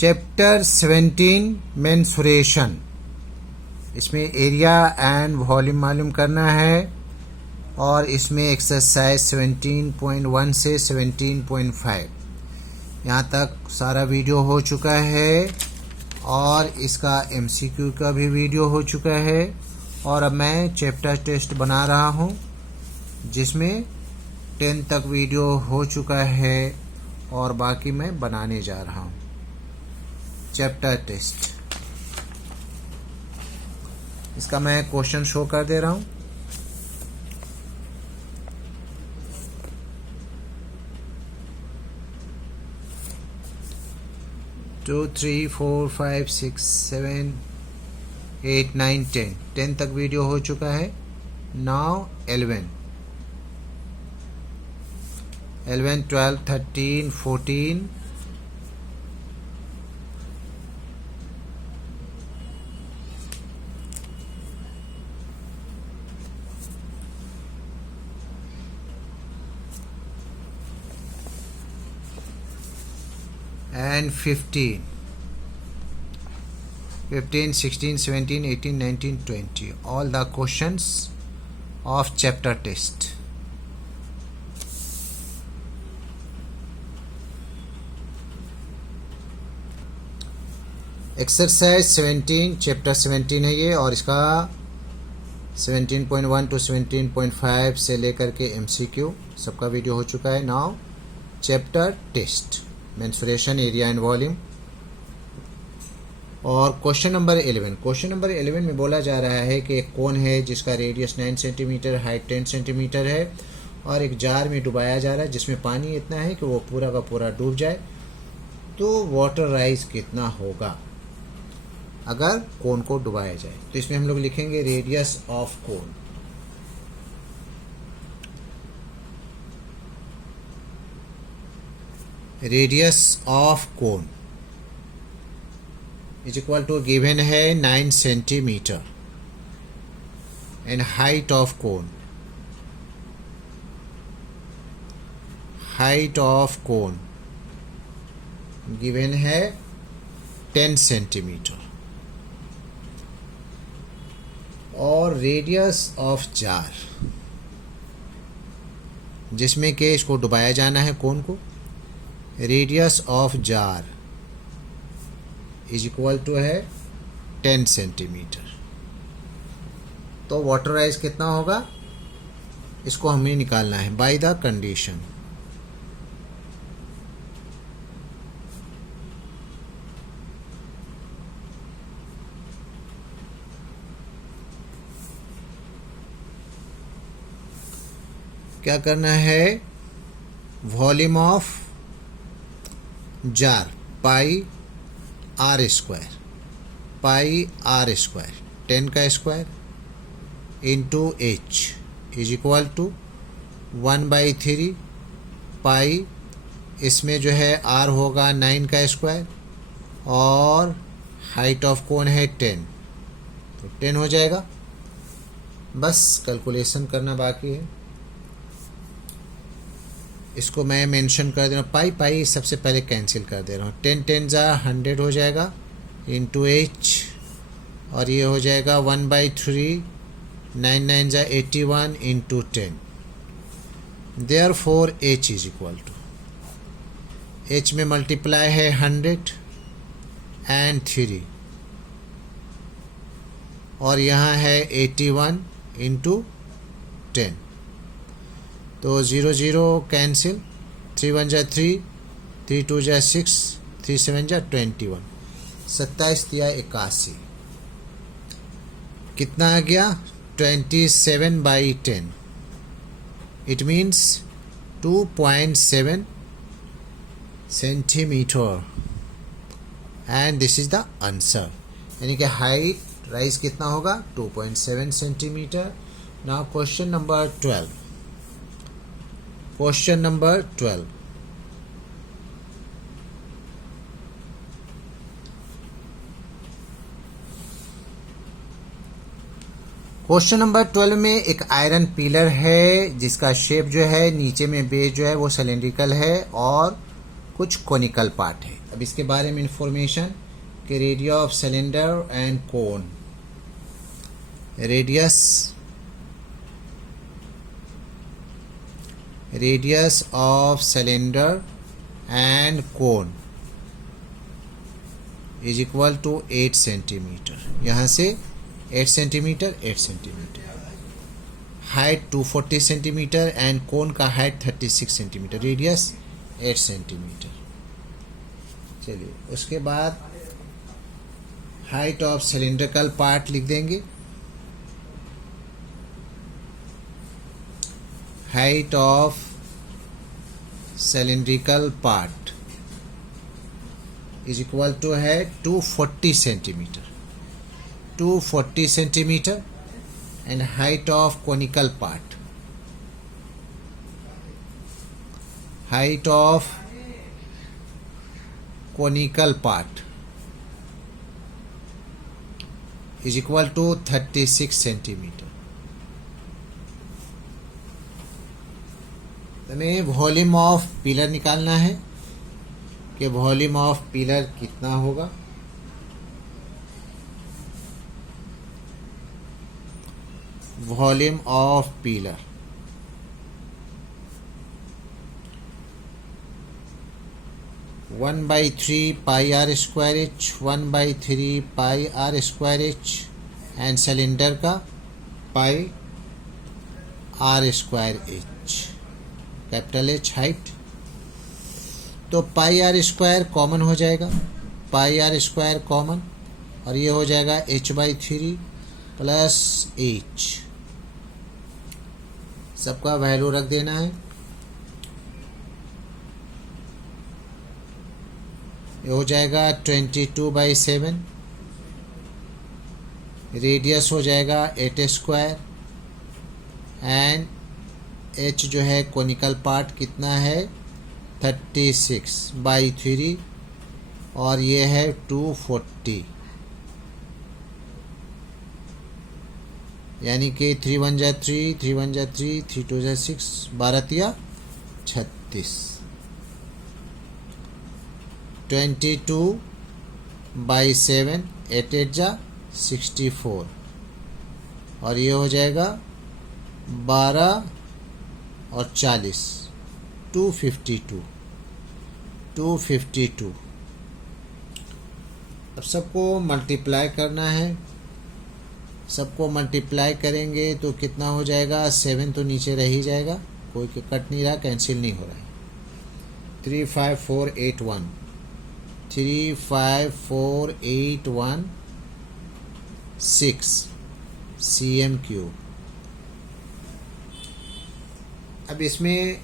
Chapter 17 mensuration. इसमें area and volume मालूम करना है और इसमें एक्सरसाइज 17.1 से 17.5 यहाँ तक सारा वीडियो हो चुका है और इसका MCQ का भी वीडियो हो चुका है। और अब मैं चैप्टर टेस्ट बना रहा हूँ जिसमें 10 तक वीडियो हो चुका है और बाकी मैं बनाने जा रहा हूँ। चैप्टर टेस्ट, इसका मैं क्वेश्चन शो कर दे रहा हूँ। टू 3 4 5 6 7 8 9 10 तक वीडियो हो चुका है। Now 11 12 13 14 and 15 16 17 18 19 20 all the questions of chapter test. Exercise 17 chapter 17 है ये और इसका 17.1 to 17.5 से लेकर के MCQ सबका वीडियो हो चुका है। Now chapter test, mensuration, area and volume. और क्वेश्चन नंबर 11 में बोला जा रहा है कि एक कोन है जिसका रेडियस 9 सेंटीमीटर, हाइट 10 सेंटीमीटर है और एक जार में डुबाया जा रहा है जिसमें पानी इतना है कि वो पूरा का पूरा डूब जाए। तो वाटर राइज कितना होगा अगर कोन को डुबाया जाए? तो इसमें हम लोग लिखेंगे radius of cone. Radius of cone is equal to given है 9 centimetre and height of cone given है 10 सेंटीमीटर और रेडियस ऑफ जार जिसमें कि इसको डुबाया जाना है कोन को, radius of jar is equal to है 10 सेंटीमीटर। तो वाटर राइज कितना होगा इसको हमें निकालना है बाय द कंडीशन। क्या करना है? Volume of jar pi r square 10 का square into h is equal to 1/3 pi, इसमें जो है आर होगा 9 का स्क्वायर और हाइट ऑफ कोन है 10, तो 10 हो जाएगा। बस कैलकुलेशन करना बाकी है। इसको मैं मेंशन कर दे रहा हूँ, पाई सबसे पहले कैंसिल कर दे रहा हूँ। 10 10 100 हो जाएगा इंटू एच और ये हो जाएगा 1/3, 9 9 81 into 10। Therefore h is equal to, h में मल्टीप्लाई है 100 एंड 3 और यहाँ है 81 इंटू 10। तो 0 0 कैंसिल, 3 1 3, 3 2 6, 3 7 21, 27 या 81 कितना आ गया? 27/10। It means 2.7 centimetre and this is the answer. यानी कि हाइट राइज कितना होगा? 2.7 centimetre. Now question number 12। Question number 12, question number 12 में एक आयरन पिलर है जिसका शेप जो है नीचे में बेस जो है वो सिलेंड्रिकल है और कुछ कोनिकल पार्ट है। अब इसके बारे में इंफॉर्मेशन कि radius of cylinder and cone, radius of cylinder and cone is equal to 8 centimetre. यहाँ से 8 centimetre, 8 centimetre. Height 240 centimetre and cone का हाइट 36 सेंटीमीटर, रेडियस 8 सेंटीमीटर। चलिए उसके बाद हाइट ऑफ सिलिंड्रिकल पार्ट लिख देंगे। Height of cylindrical part is equal to है 240 centimetre, 240 centimetre. And height of conical part, height of conical part is equal to 36 centimetre. हमें volume of pillar निकालना है कि वॉल्यूम ऑफ पिलर कितना होगा। Volume of pillar one by three pi r square h, 1/3 pi r square h and cylinder का pi r square h, capital H height. तो pi r square common हो जाएगा, पाई r square common, और ये हो जाएगा h/3 प्लस h। सबका value रख देना है। ये हो जाएगा 22/7। रेडियस हो जाएगा 8 स्क्वायर एंड h जो है कोनिकल पार्ट कितना है 36/3 और ये है 240, यानी कि 3 1 जा 3, 3 1 जा 3, 3 2 जा 6, 12 तिया 36। 22/7, 8 8 जा 64 और ये हो जाएगा 12 और 40, 252। अब सबको मल्टीप्लाई करना है। सबको मल्टीप्लाई करेंगे तो कितना हो जाएगा, 7 तो नीचे रह ही जाएगा, कोई कट नहीं रहा, कैंसिल नहीं हो रहा है। 35481, 35481 6 cm3। अब इसमें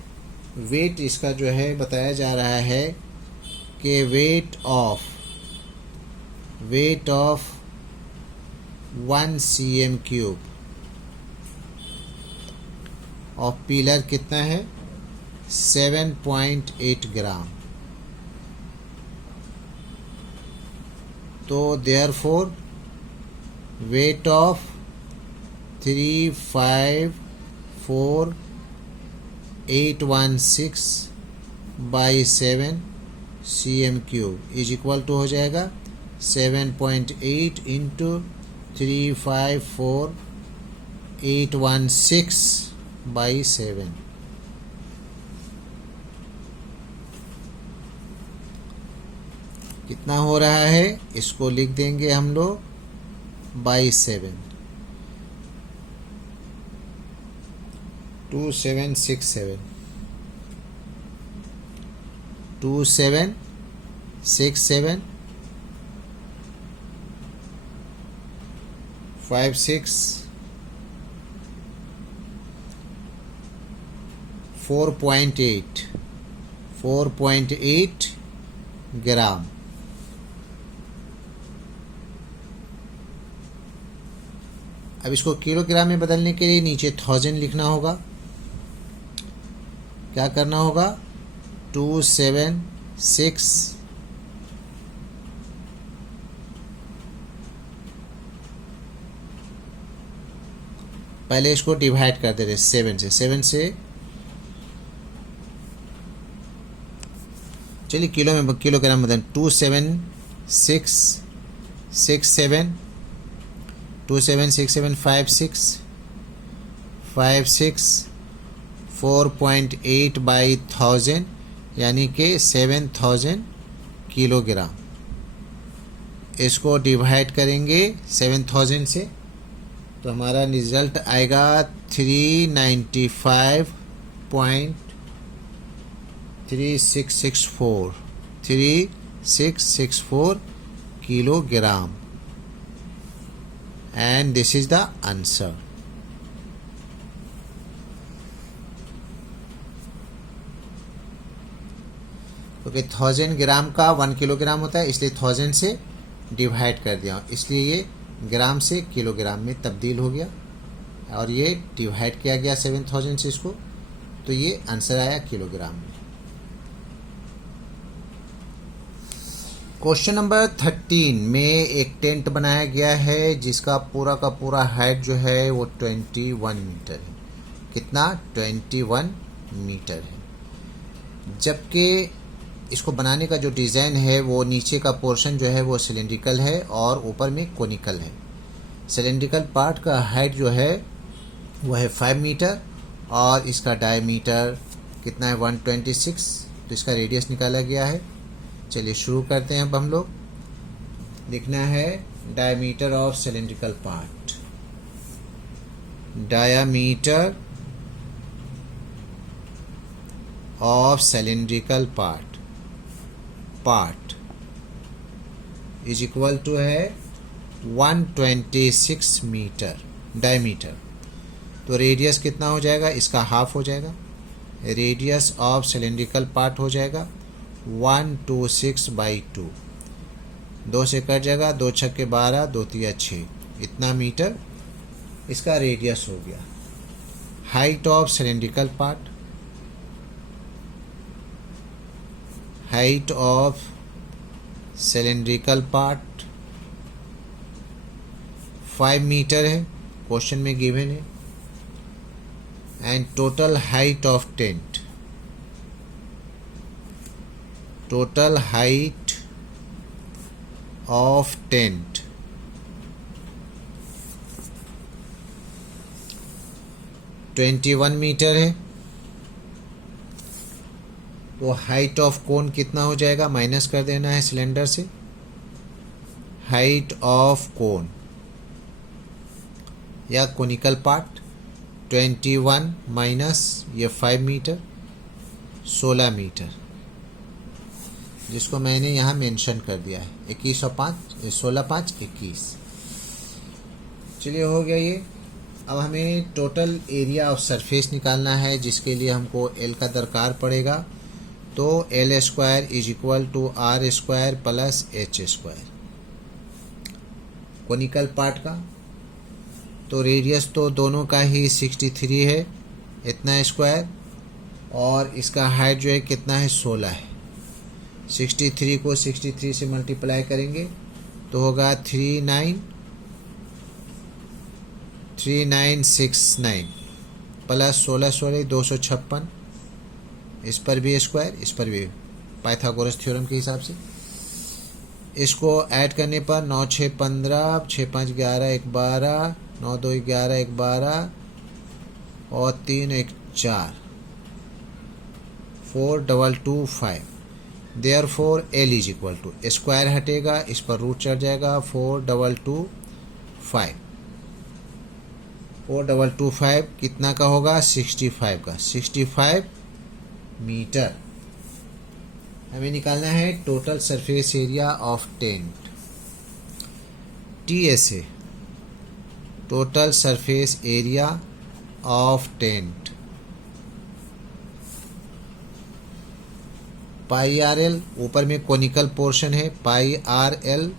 वेट इसका जो है बताया जा रहा है कि weight of 1 cm3 of pillar कितना है 7.8 ग्राम। तो therefore weight of 354,816/7 cm3 is equal to हो जाएगा 7.8 इंटू 354,816/7। कितना हो रहा है इसको लिख देंगे हम लोग बाई 7, 2767, 2767 56 4.8 ग्राम। अब इसको किलोग्राम में बदलने के लिए नीचे 1000 लिखना होगा। क्या करना होगा 276 पहले इसको डिवाइड कर दे रहे 7 से चलिए किलोग्राम बताएं। 2767 56 4.8 बाई 1000 यानी कि 7000 किलोग्राम। इसको डिवाइड करेंगे 7000 से तो हमारा रिजल्ट आएगा 395.3664 kilogram and this is the answer. क्योंकि 1000 ग्राम का 1 किलोग्राम होता है इसलिए 1000 से डिवाइड कर दिया, इसलिए ये ग्राम से किलोग्राम में तब्दील हो गया और ये डिवाइड किया गया 7000 से इसको, तो ये आंसर आया किलोग्राम में। क्वेश्चन नंबर 13 में एक टेंट बनाया गया है जिसका पूरा का पूरा हाइट जो है वो 21 मीटर है। कितना? 21 मीटर है। जबकि इसको बनाने का जो डिज़ाइन है वो नीचे का पोर्शन जो है वो सिलेंड्रिकल है और ऊपर में कोनिकल है। सिलेंड्रिकल पार्ट का हाइट जो है वो है 5 मीटर और इसका डायमीटर कितना है 126, तो इसका रेडियस निकाला गया है। चलिए शुरू करते हैं। अब हम लोग लिखना है diameter of cylindrical part. Diameter of cylindrical part is equal to है 126 मीटर डायमीटर। तो रेडियस कितना हो जाएगा? इसका हाफ हो जाएगा। रेडियस ऑफ सिलेंड्रिकल पार्ट हो जाएगा 126/2। 2 से कट जाएगा, 2 छक्के 12, 2 तिया 6, इतना मीटर इसका रेडियस हो गया। Height of cylindrical part, height of cylindrical part 5 metre है, क्वेश्चन में गिवन है। And total height of tent, total height of tent 21 metre है। तो हाइट ऑफ कोन कितना हो जाएगा? माइनस कर देना है सिलेंडर से। हाइट ऑफ कोन या कोनिकल पार्ट 21 माइनस ये 5 मीटर 16 मीटर, जिसको मैंने यहाँ मेंशन कर दिया है। 21 और 5 16 5 21। चलिए हो गया ये। अब हमें टोटल एरिया ऑफ सरफेस निकालना है जिसके लिए हमको एल का दरकार पड़ेगा। तो l square is equal to r square plus h square. Conical part का तो रेडियस तो दोनों का ही 63 है, इतना स्क्वायर, और इसका हाइट जो है कितना है 16 है। 63 को 63 से मल्टीप्लाई करेंगे तो होगा 3969 प्लस 16 256। इस पर भी स्क्वायर, इस पर भी पाइथागोरस थ्योरम के हिसाब से। इसको ऐड करने पर 9 6 15 6 5 11 1 12 9 2 11 1 12 और 3 1 4 4 2 2 5। Therefore l is equal to, square हटेगा इस पर रूट चढ़ जाएगा 4 2 2 5। 4 2 2 5 कितना का होगा? 65 का। 65 मीटर। हमें निकालना है total surface area of tent, TSA, total surface area of tent. Pi r L, ऊपर में कोनिकल पोर्शन है, पाई आर एल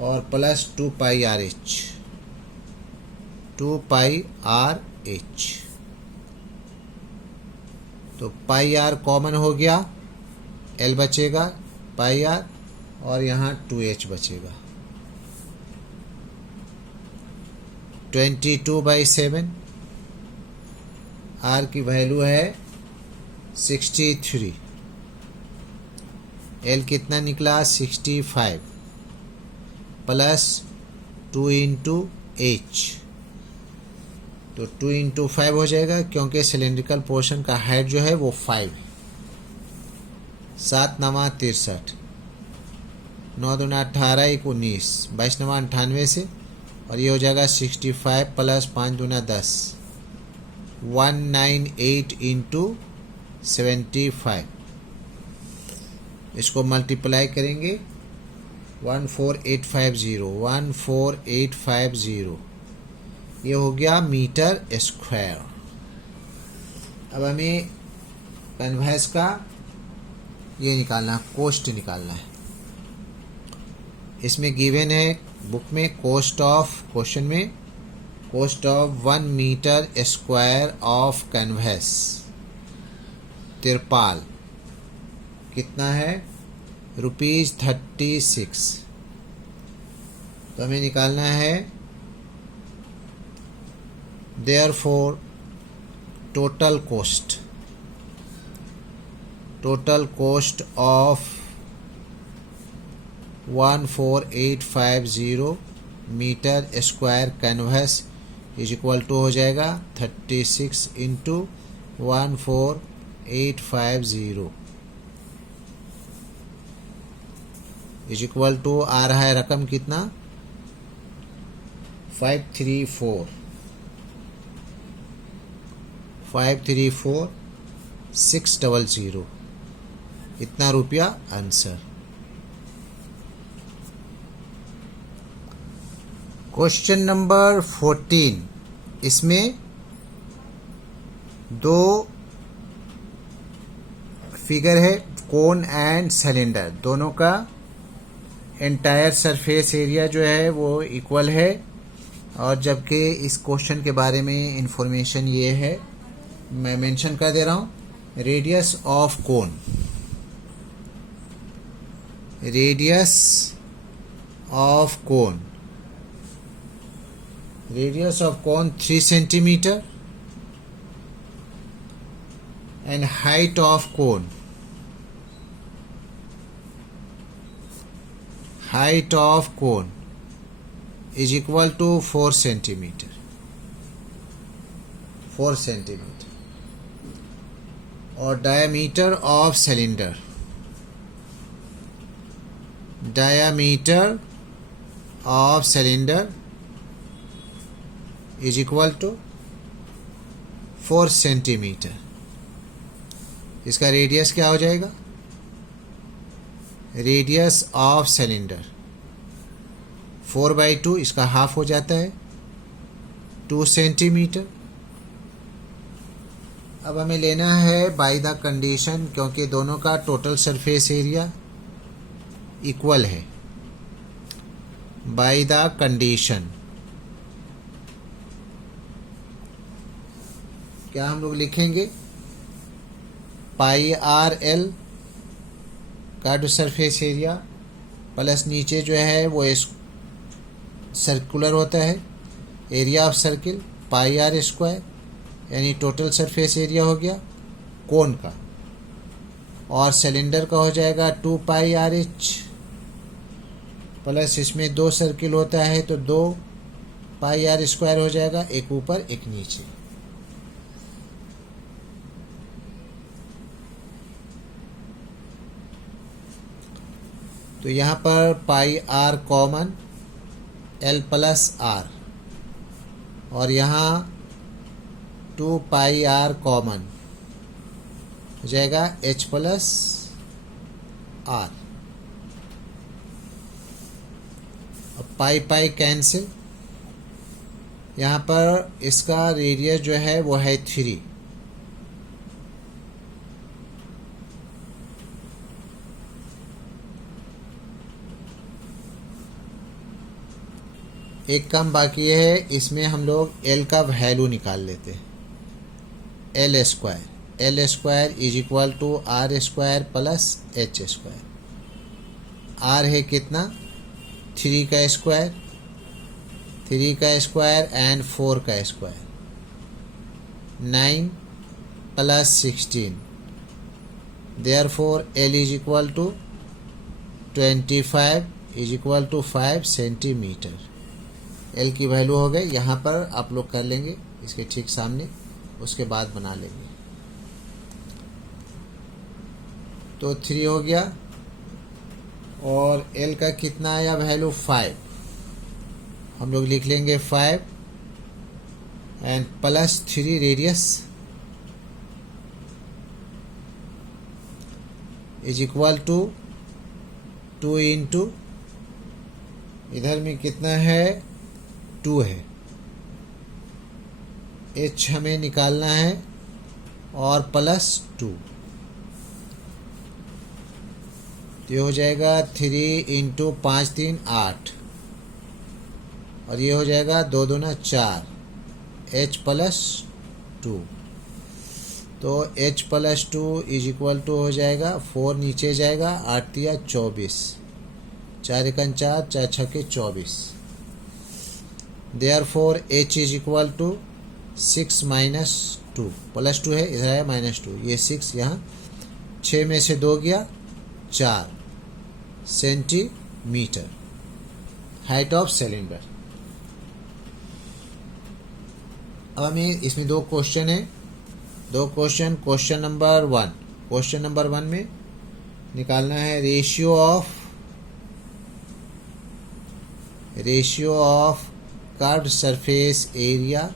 और plus 2 pi r H, 2 pi r H. तो पाई आर कॉमन हो गया, एल बचेगा पाई आर और यहाँ 2h बचेगा। 22/7, आर की वैल्यू है 63 एल कितना निकला 65 प्लस 2 इंटू एच, तो 2 इंटू 5 हो जाएगा क्योंकि सिलेंड्रिकल पोर्शन का हाइट जो है वो 5 है। 7 नवा 63, 9 दूना 18, 1 19, 22 नवा 98 से, और ये हो जाएगा 65 प्लस 5 दूना 10, 198 इंटू 75। इसको मल्टीप्लाई करेंगे 14850, ये हो गया मीटर स्क्वायर। अब हमें कैनवास का ये निकालना है, कॉस्ट निकालना है। इसमें गिवन है बुक में कॉस्ट ऑफ, क्वेश्चन में cost of 1 metre square of canvas तिरपाल कितना है, ₹36। तो हमें निकालना है therefore total cost of 14850 metre square canvas is equal to हो जाएगा 36 इंटू 14850 इज इक्वल टू आ रहा है रकम कितना 534,600, इतना रुपया आंसर। क्वेश्चन नंबर 14, इसमें दो फिगर है, कोन एंड सिलेंडर, दोनों का एंटायर सरफेस एरिया जो है वो इक्वल है, और जबकि इस क्वेश्चन के बारे में इंफॉर्मेशन ये है, मैं मेंशन कर दे रहा हूँ। Radius of cone 3 centimetre and height of cone is equal to 4 centimetre, और diameter of cylinder is equal to 4 centimetre. इसका रेडियस क्या हो जाएगा, रेडियस ऑफ सिलेंडर 4/2, इसका हाफ हो जाता है 2 सेंटीमीटर। अब हमें लेना है बाय द कंडीशन, क्योंकि दोनों का टोटल सरफेस एरिया इक्वल है। बाय द कंडीशन क्या हम लोग लिखेंगे, πRL का जो सरफेस एरिया प्लस नीचे जो है वो सर्कुलर होता है, एरिया ऑफ सर्किल πR², यानी टोटल सरफेस एरिया हो गया कोन का, और सिलेंडर का हो जाएगा 2πRH, प्लस इसमें 2 सर्किल होता है तो 2πR² हो जाएगा, एक ऊपर एक नीचे। तो यहाँ पर πR common, L plus R, और यहाँ 2πR कॉमन हो जाएगा H प्लस R। अब पाई कैंसिल, यहाँ पर इसका रेडियस जो है वो है 3, एक काम बाकी है, इसमें हम लोग L का वैल्यू निकाल लेते हैं। L square is equal to R² plus H²। R है कितना 3 का स्क्वायर एंड 4 का square, 9 plus 16, therefore L is equal to 25 is equal to 5 centimetre. L की वैल्यू हो गई, यहाँ पर आप लोग कर लेंगे इसके ठीक सामने, उसके बाद बना लेंगे। तो 3 हो गया और एल का कितना आया वैल्यू 5, हम लोग लिख लेंगे 5 and plus 3 radius is equal to 2 into, इधर में कितना है 2 है, एच हमें निकालना है और प्लस 2, तो ये हो जाएगा 3 इंटू 5 3 8 और ये हो जाएगा 2 दूना 4, एच प्लस 2, तो h plus 2 is equal to हो जाएगा 4 नीचे जाएगा, 8 तिया 24, 4 एकन 4, 4 छके 24, therefore h is equal to 6 minus 2, plus 2 है इधर है माइनस 2, ये 6 यहाँ, 6 में से 2 गया 4 सेंटीमीटर हाइट ऑफ सिलेंडर। अब हमें इसमें 2 क्वेश्चन है, 2 question. Question number 1, question number 1 में निकालना है ratio of curved surface area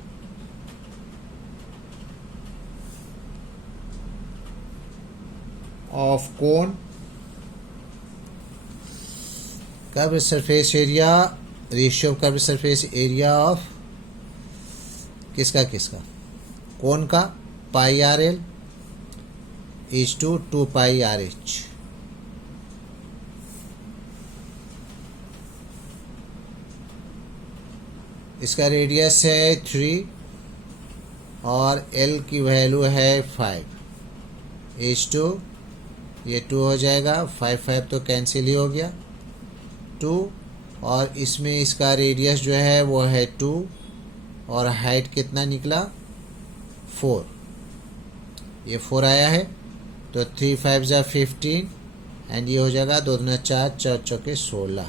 of cone, curved surface area, ratio of curved surface area of किसका कोन का, pi r l is to 2 pi r h. इसका radius है 3 और L की value है 5 इज टू, ये 2 हो जाएगा, 5 5 तो कैंसिल ही हो गया 2, और इसमें इसका रेडियस जो है वो है 2 और हाइट कितना निकला 4, ये 4 आया है, तो 3 5 जा 15 एंड ये हो जाएगा 2 दूना 4, 4 चौके 16,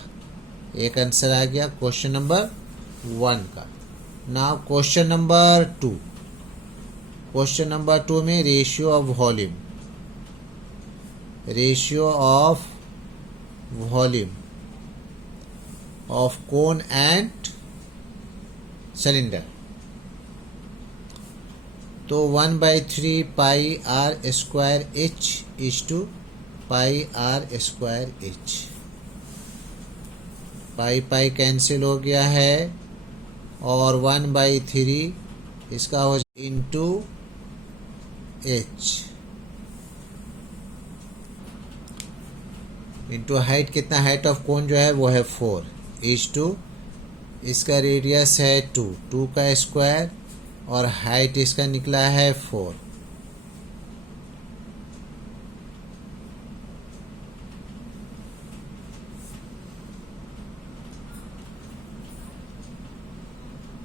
एक आंसर आ गया क्वेश्चन नंबर 1 का। Now question number 2, question number 2 में ratio of volume of cone and cylinder, तो 1/3 pi r square h is to pi r square h, pi pi cancel हो गया है और 1/3 इसका हो इंटू एच, इंटू हाइट कितना, हाइट ऑफ कोन जो है वो है 4 इज टू, इसका रेडियस है 2 का स्क्वायर और हाइट इसका निकला है 4,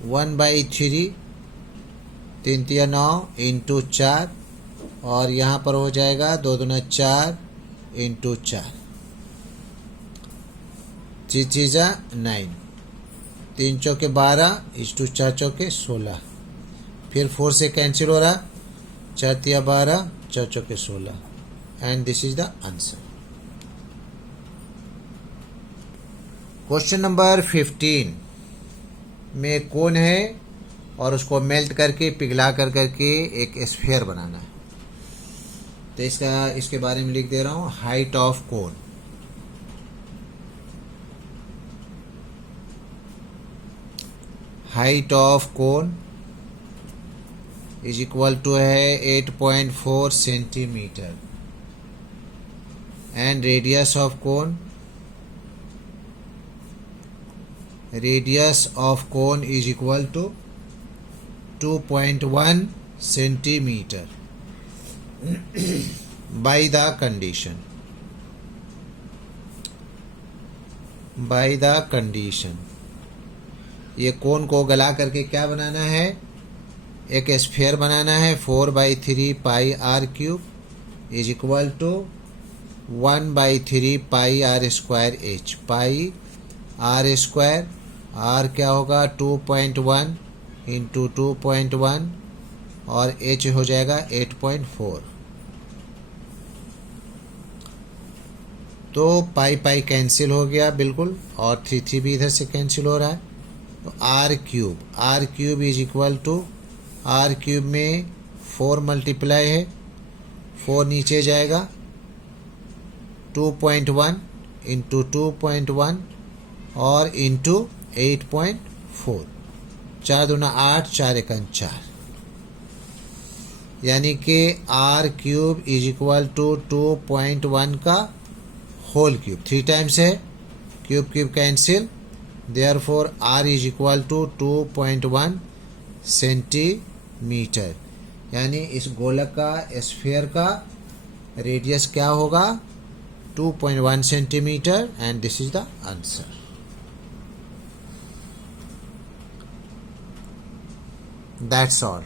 वन बाई 3 3 तिया 9 इंटू 4 और यहाँ पर हो जाएगा 2 दूना 4 इंटू 4, 3 चीज़ा 9, 3 चौके 12 इस टू 4 चौके 16, फिर 4 से कैंसिल हो रहा, 4 तिया 12, 4 चौके 16 and this is the answer. Question number 15 में कोन है और उसको मेल्ट करके पिघला करके एक स्फीयर बनाना है, तो इसके बारे में लिख दे रहा हूँ, height of cone, height of cone is equal to है 8.4 centimetre and radius of cone is equal to 2.1 centimetre by the condition, ये कोन को गला करके क्या बनाना है, एक स्फीयर बनाना है 4/3 pi r cube is equal to 1/3 pi r square h, pi r square, r क्या होगा 2.1 इंटू 2.1 और एच हो जाएगा 8.4। तो पाई पाई कैंसिल हो गया बिल्कुल, और 3 भी इधर से कैंसिल हो रहा है। तो r cube is equal to, r cube में 4 मल्टीप्लाई है, 4 नीचे जाएगा, 2.1 इंटू 2.1 और इंटू 8.4, 4 दूना 8, 4 एकम 4, यानी कि r cube is equal to 2.1 का होल क्यूब, 3 टाइम्स है, cube cube cancel, therefore r is equal to 2.1 centimetre, यानी इस गोलक का स्फीयर का रेडियस क्या होगा 2.1 centimetre, and this is the answer. That's all.